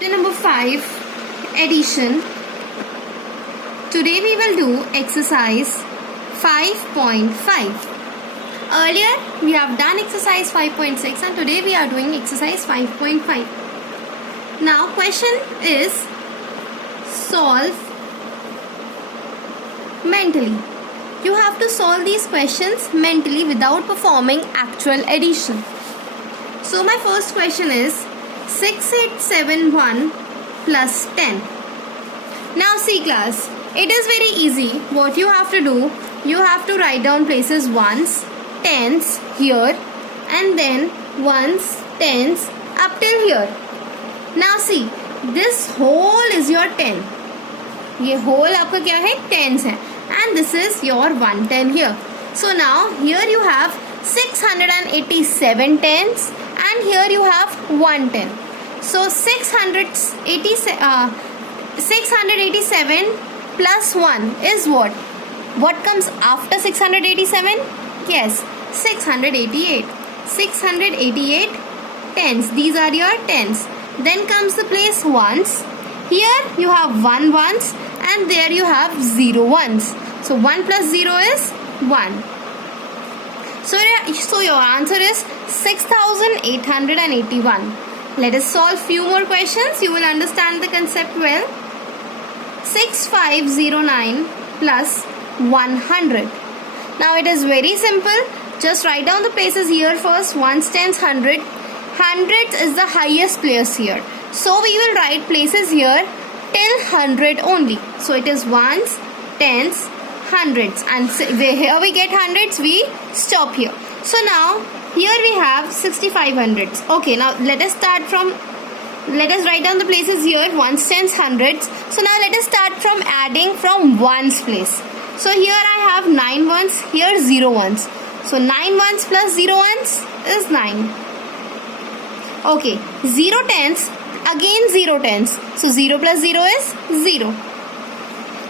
Question number 5, addition. Today we will do exercise 5.5. Earlier we have done exercise 5.6 and today we are doing exercise 5.5. Now question is solve mentally. You have to solve these questions mentally without performing actual addition. So my first question is 6871 plus 10. Now see class, it is very easy. What you have to do, you have to write down places ones, tens here and then ones, tens up till here. Now see, this whole is your 10. ये whole आपका क्या है? Tens है. And this is your 110 here. So now here you have 687 tens and here you have 110. So 687 plus 1 is what? What comes after 687? Yes, 688. 688 tens. These are your tens. Then comes the place ones. Here you have 1 ones and there you have 0 ones. So 1 plus 0 is 1. So your answer is 6881. Let us solve few more questions. You will understand the concept well. 6509 plus 100. Now it is very simple. Just write down the places here first. Ones, tens, 100. Hundreds is the highest place here. So we will write places here till 100 only. So it is ones, tens, hundreds, and here we get hundreds, we stop here. So now here we have 6500s. Okay, now let us write down the places here, ones, tens, hundreds. So now let us start from adding from ones place. So here I have 9 ones, here 0 ones. So 9 ones plus 0 ones is 9. Okay, 0 tens, again 0 tens. So 0 plus 0 is 0.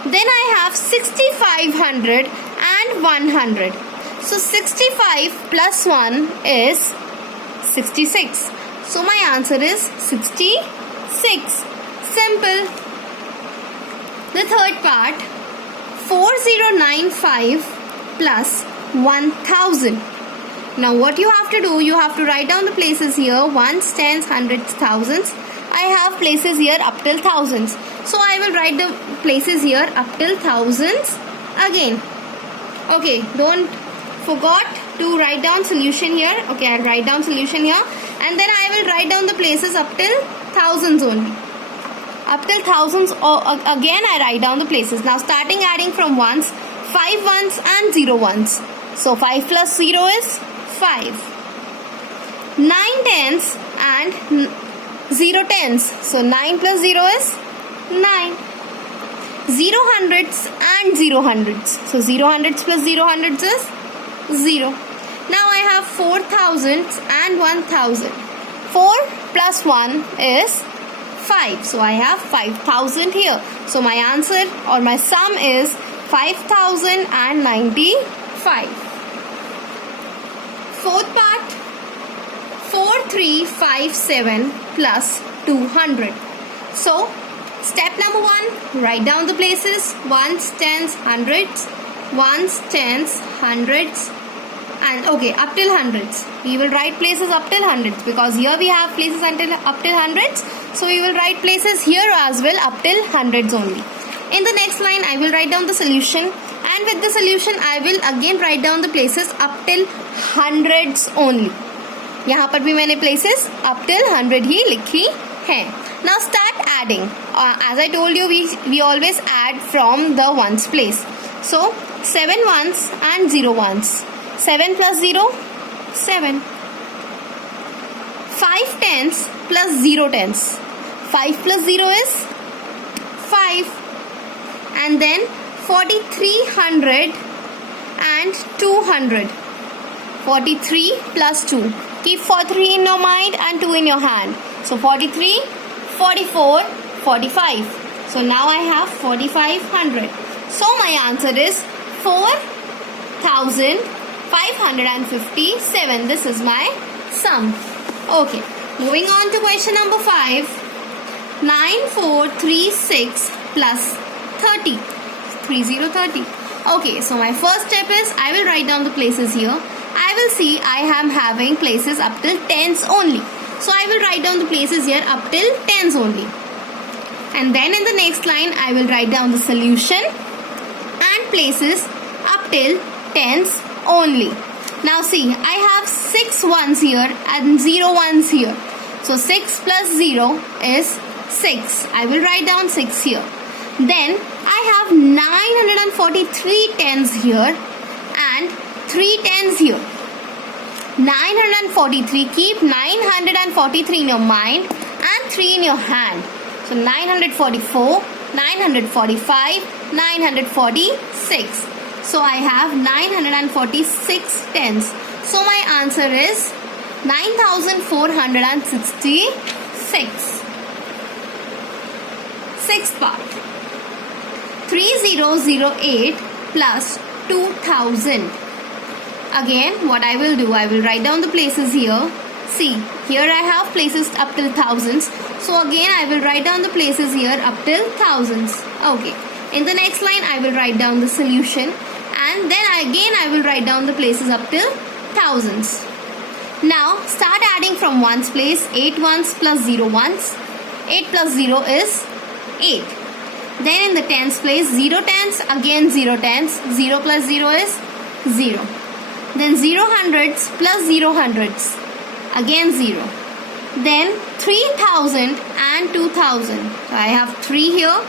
Then I have 6500 and 100. So 65 plus 1 is 66. So my answer is 66. Simple. The third part, 4095 plus 1000. Now what you have to do, you have to write down the places here, ones, tens, hundreds, thousands. I have places here up till thousands. So I will write the places here up till thousands again. Okay, don't forget to write down solution here. Okay, I'll write down solution here. And then I will write down the places up till thousands only. Up till thousands, again I write down the places. Now starting adding from ones, 5 ones and 0 ones. So 5 plus 0 is 5. 9 tens and 0 tens. So 9 plus 0 is 9. 0 hundreds and 0 hundreds. So 0 hundreds plus 0 hundreds is 0. Now I have 4000 and 1000. 4 plus 1 is 5. So I have 5000 here. So my answer or my sum is 5095. Fourth part, 4357 plus 200. So step number 1, write down the places, ones, tens, hundreds, ones, tens, hundreds, and okay, up till hundreds. We will write places up till hundreds because here we have places until up till hundreds. So we will write places here as well up till hundreds only. In the next line, I will write down the solution, and with the solution, I will again write down the places up till hundreds only. यहाँ पर भी मैंने places up till 100 ही लिखी है. Now start adding. As I told you, we always add from the ones place. So 7 ones and 0 ones. 7 plus 0, 7. 5 tens plus 0 tens. 5 plus 0 is 5. And then 4300 and 200. 43 plus 2. Keep 43 in your mind and 2 in your hand. So 43, 44, 45. So now I have 4500. So my answer is 4557. This is my sum. Okay. Moving on to question number 5. 9436 plus 30. 30. Okay, so my first step is I will write down the places here. I will see I am having places up till tens only. So I will write down the places here up till tens only. And then in the next line I will write down the solution and places up till tens only. Now see, I have 6 ones here and 0 ones here. So 6 plus 0 is 6. I will write down 6 here. Then I have 943 tens here and 3 tens here. 943, keep 943 in your mind and 3 in your hand. So 944, 945, 946. So I have 946 tens. So my answer is 9466. Sixth part. 3008 plus 2000. Again, what I will do, I will write down the places here. See, here I have places up till thousands. So again, I will write down the places here up till thousands. Okay. In the next line, I will write down the solution. And then again, I will write down the places up till thousands. Now, start adding from ones place. 8 ones plus 0 ones. 8 plus 0 is 8. Then in the tens place, 0 tens, again 0 tens. 0 plus 0 is 0. Then 0 hundreds plus 0 hundreds. Again 0. Then 3000 and 2000. So I have 3 here.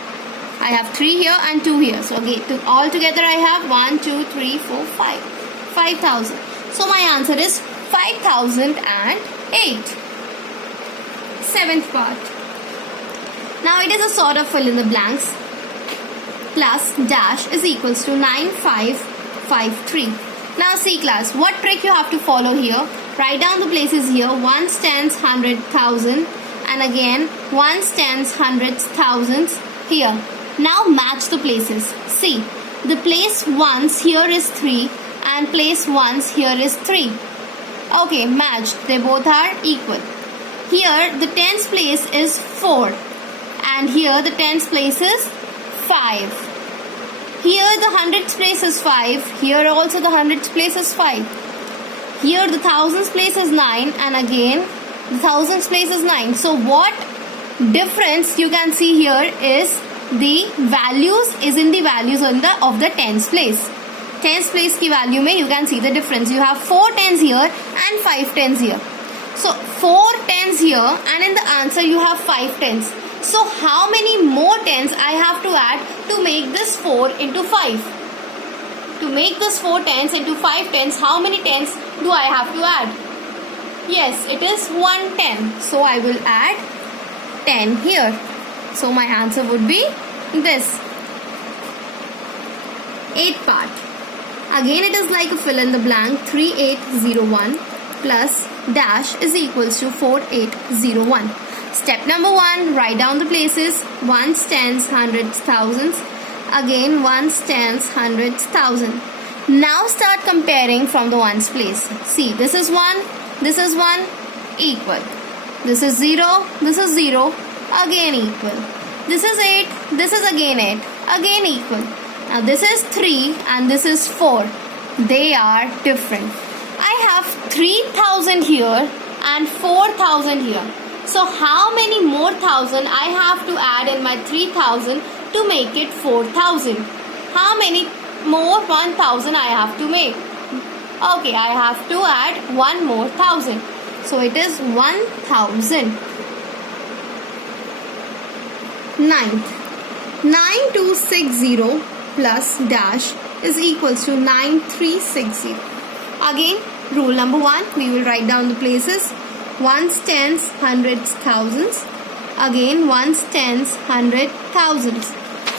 I have 3 here and 2 here. So okay, all together I have 1, 2, 3, 4, 5. 5000. So my answer is 5008. Seventh part. Now it is a sort of fill in the blanks. Plus dash is equals to 9553. Now see class, what trick you have to follow here? Write down the places here. Ones, tens, hundred, thousand, and again ones, tens, hundreds, thousands here. Now match the places. See, the place ones here is 3 and place ones here is 3. Okay, matched. They both are equal. Here the tens place is 4 and here the tens place is 5. Here the hundreds place is 5. Here also the hundreds place is 5. Here the thousands place is 9 and again the thousands place is 9. So what difference you can see here is the values is in the values of the tens place. Tens place की value में you can see the difference. You have 4 tens here and 5 tens here. So 4 tens here and in the answer you have 5 tens. So how many more tens I have to add to make this 4 into 5? To make this 4 tens into 5 tens, how many tens do I have to add? Yes, it is 1 10. So I will add 10 here. So my answer would be this. 8th part. Again it is like a fill in the blank. 3801 plus dash is equals to 4801. Step number 1, write down the places. Ones, tens, hundreds, thousands. Again ones, tens, hundreds, thousand. Now start comparing from the ones place. See, this is 1, this is 1, equal. This is 0, this is 0, again equal. This is 8, this is again 8, again equal. Now this is 3 and this is 4. They are different. I have 3000 here and 4000 here. So how many more thousand I have to add in my 3000 to make it 4000? How many more 1000 I have to make? Okay, I have to add 1 more 1000. So it is 1000. 9th. 9260 plus dash is equals to 9360. Again, rule number 1, we will write down the places. Ones, tens, hundreds, thousands. Again, ones, tens, hundred, thousands.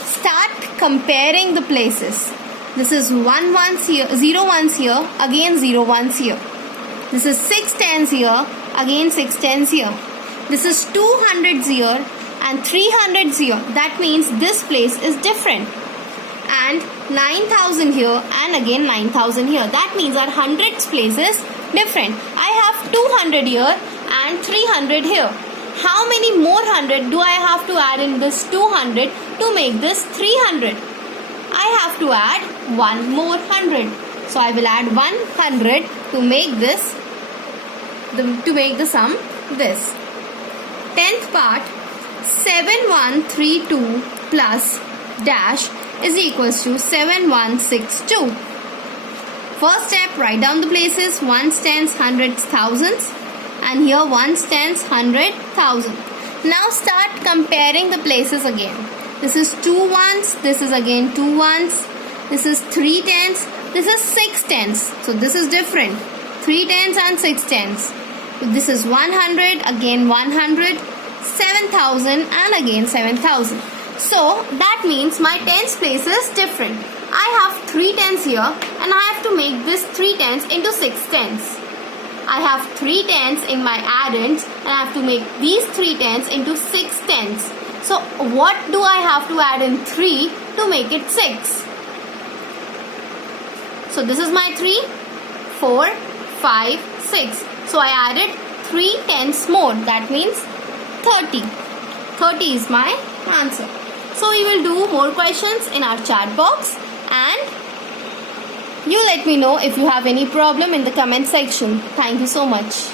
Start comparing the places. This is 1 ones here, 0 ones here, again 0 ones here. This is 6 tens here, again 6 tens here. This is 200s here and 300s here. That means this place is different. And 9000 here and again 9000 here. That means our hundreds place is different. I have 200 here and 300 here. how many more 100 do I have to add in this 200 to make this 300? I have to add one more 100. So I will add 100 to make this, to make the sum this. 10th part, 7132 plus dash is equals to 7162. First step, write down the places. Ones, tens, hundreds, thousands, and here ones, tens, 100,000. Now start comparing the places again. This is 2 ones, this is again 2 ones, this is 3 tens, this is 6 tens. So this is different. 3 tens and 6 tens. This is 100, again 100, 7,000 and again 7,000. So that means my tens place is different. I have 3 tens here and I have to make this 3 tens into 6 tens. I have 3 tens in my addends and I have to make these 3 tens into 6 tens. So what do I have to add in 3 to make it 6? So this is my 3, 4, 5, 6. So I added 3 tens more. That means 30. 30 is my answer. So we will do more questions in our chat box, and you let me know if you have any problem in the comment section. Thank you so much.